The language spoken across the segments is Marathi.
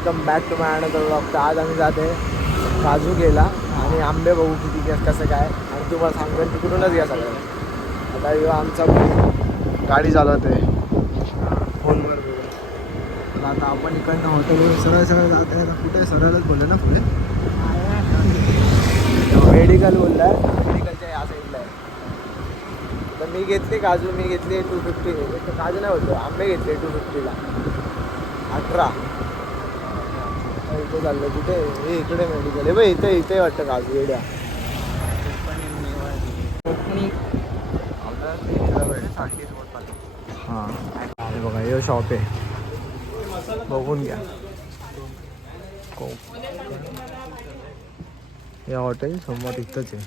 Welcome back to my another vlog. आज आम्ही जाते काजू गेला आणि आंबे बघू किती कसं काय आणि तुम्हाला सांगेल तिकडूनच घ्या सगळं. आता यो आमचा गाडी चालवते फोनवर बघू. तर आता आपण इकडनं हॉटेलवर सरळ जात आहे. कुठे सरळच बोलले ना पुढे मेडिकल बोलला आहे. मेडिकलच्या या साईडला आहे. तर मी घेतली काजू, मी घेतली 250. काजू नाही बोलतो, आंबे घेतले 250ला 18. इथे चाललं कुठे हे इकडे मेडिकल आहे बाई. इथे वाटतं काजू येड्या हां. हे बघा हे शॉप आहे, बघून घ्या. या हॉटेल समोर इथंच आहे.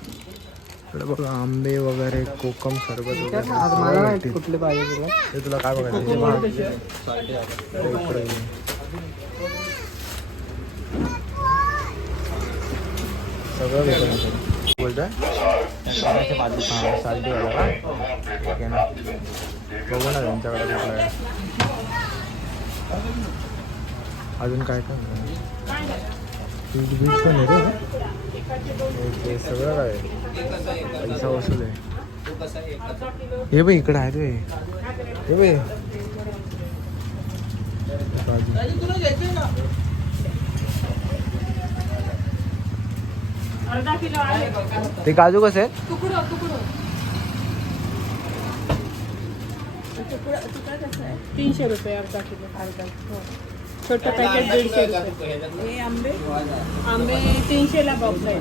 इकडे बघा आंबे वगैरे, कोकम सरबत वगैरे कुठले पाहिजे तुला. ते तुला काय बघायचं सगळं भेटतं बोलतोय. हां साल्टी वाला ठीक आहे ना. बघू ना त्यांच्याकडे कुठलं अजून काय काय बीट पण आहे रे. सगळं काय पैसा वसूल आहे. हे बाई इकडे आहे रे. हे बाई ते काजू कसे आहेत. तुकडं 300 रुपये अर्धा किलो. छोटं पॅकेट 150 रुपये. हे आंबे 300ला बॉक्स आहे.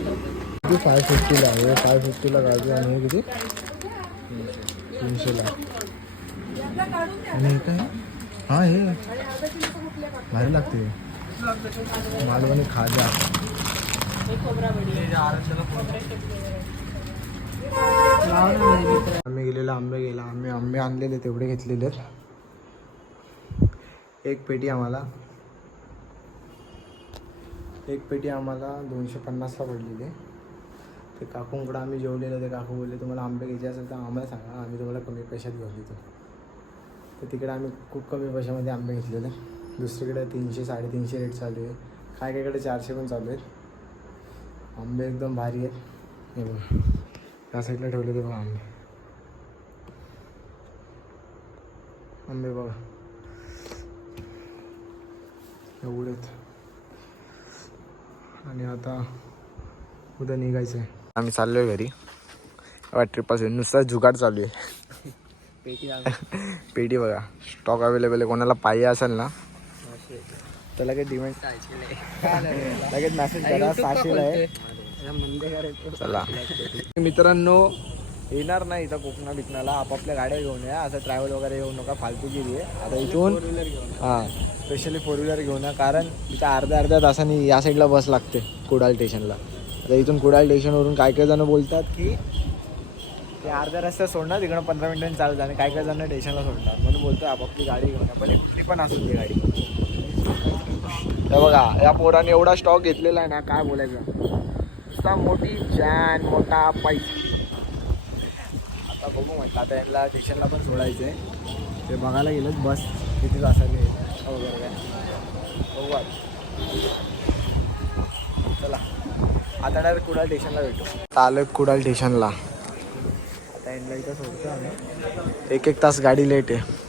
550ला हे 550ला काजू आणि हे किती 300ला. आणि हे काय हां हे भारी लागते मालवणी खाजा. आम्ही गेलेला आंबे गेला. आम्ही आणलेले तेवढे घेतलेले. एक पेटी आम्हाला 250ला पडलेली. ते काकूंकडं आम्ही जेवलेलं. ते काकू बोलले तुम्हाला आंबे घ्यायचे असेल तर आम्हाला सांगा, आम्ही तुम्हाला कमी पैशात घेऊन देतो. तर तिकडे आम्ही खूप कमी पैशामध्ये आंबे घेतलेले. दुसरीकडे 300 350 रेट चालू आहे. काय काहीकडे 400 पण चालू आहेत. आंबे एकदम भारी आहेत. हे बघा त्या साईडला ठेवले ते बघा आंबे बघा एवढेच. आणि आता उद्या निघायचं आहे. आम्ही चाललो आहे घरी. ट्रिपपासून नुसता जुगाड चालू आहे. पेटी बघा स्टॉक अवेलेबल आहे. कोणाला पाहिजे असेल ना तर लगेच डिमांड लगेच मेसेज करा. 600ला आहे. चला मित्रांनो, येणार नाही इथं कोकणा बिकणाला आपापल्या गाड्या घेऊन या. असं ट्रॅव्हल वगैरे येऊ नका, फालतूगिरी आहे. आता इथून हां स्पेशली 4 व्हीलर घेऊन या, कारण इथं अर्ध्या तासांनी या साईडला बस लागते कुडाळ स्टेशनला. आता इथून कुडाळ स्टेशनवरून काय जण बोलतात की ते अर्ध्या रस्त्यात सोडणार, तिकडं 15 मिनिटांनी चालत आणि काय जण स्टेशनला सोडणार. म्हणून बोलतो आपापली गाडी घेऊन या. पण कुठली पण असू ती गाडी. तर बघा या पोराने एवढा स्टॉक घेतलेला आहे ना, काय बोलायचं. नुसता मोठी जॅन मोठा पैसा. आता बघू म्हटलं आता यांना स्टेशनला पण सोडायचं आहे. ते बघायला गेलं बस किती तासाने वगैरे काय बघू. चला आता डायरेक्ट कुडाळ स्टेशनला भेटू. आलं कुडाळ स्टेशनला. आता यांना इथं सोडतो आम्ही. 1 तास गाडी लेट आहे.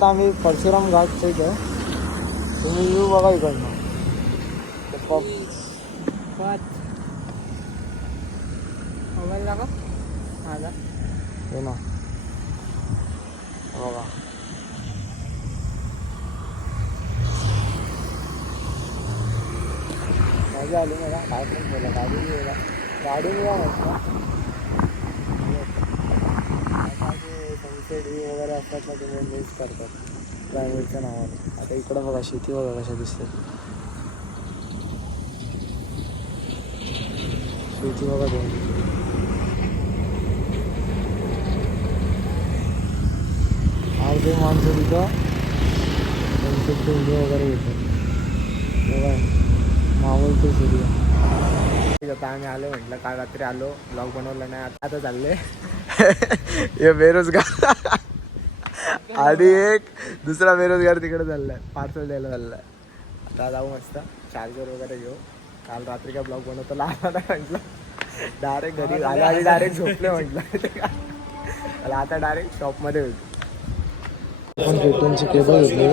आता आम्ही परशुराम घाटच्या इथे आहे. तुम्ही व्ह्यू बघा इकडनं. मोबाईल दाखव माझा. हे ना बघा. मजा आली मला. काय पण बोला. गाडी म्हटलं सनसेट वगैरे असतात ना तुम्ही मिस करतात क्लायमेटच्या नावाने. आता इकडं बघा शेती बघा कशा दिसते. शेती बघा तुम्ही. अर्धे माणसं तिथं सनसेट इंडिया वगैरे घेतात बघा. मावळ ते सूर्य. आता आम्ही आलो म्हटलं. काल रात्री आलो ब्लॉग बनवला नाही. आता चालले हे बेरोजगार आणि एक दुसरा बेरोजगार तिकडे चाललाय पार्सल द्यायला चाललाय. आता जाऊ मस्त चार्जर वगैरे घेऊ. काल रात्री काय ब्लॉग बनवतो आला नाही म्हटलं. डायरेक्ट घरी आलो आणि डायरेक्ट झोपले म्हटलं. आता डायरेक्ट शॉपमध्ये होतो. आपण पेटीएमची केबल घेतली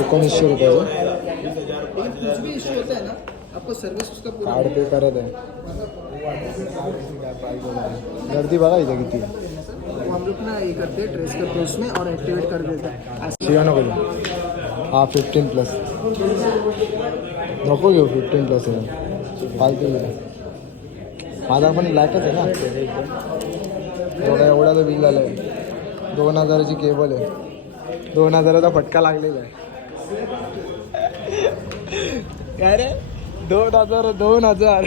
1900 रुपयाची. कार्ड पे करत आहे. गर्दी बघा इथे किती. हम लोग ना ये करते हैं, ट्रेस करते हैं उसमें और एक्टिवेट कर देते हैं. शिवा नको हा 15+. नको घेऊ 15+ आहे फालतू घेऊ. माझा पण ब्लॅकच आहे ना. एवढा तर बिल झालं आहे. 2000ची केबल आहे. 2000चा फटका लागलेला आहे. काय रे 2000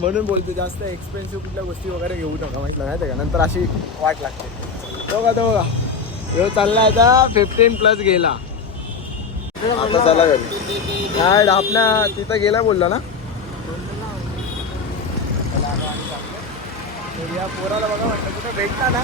म्हणून बोलते जास्त एक्सपेन्सिव्ह कुठल्या गोष्टी वगैरे घेऊ नका. म्हटलं नाही का नंतर अशी वाट लागते. तो बघा ह्यो चालला आता 15+ गेला. आता चला घरी. काय आपल्या तिथं गेला बोलला ना. या पोराला बघा म्हटलं कुठं भेटता ना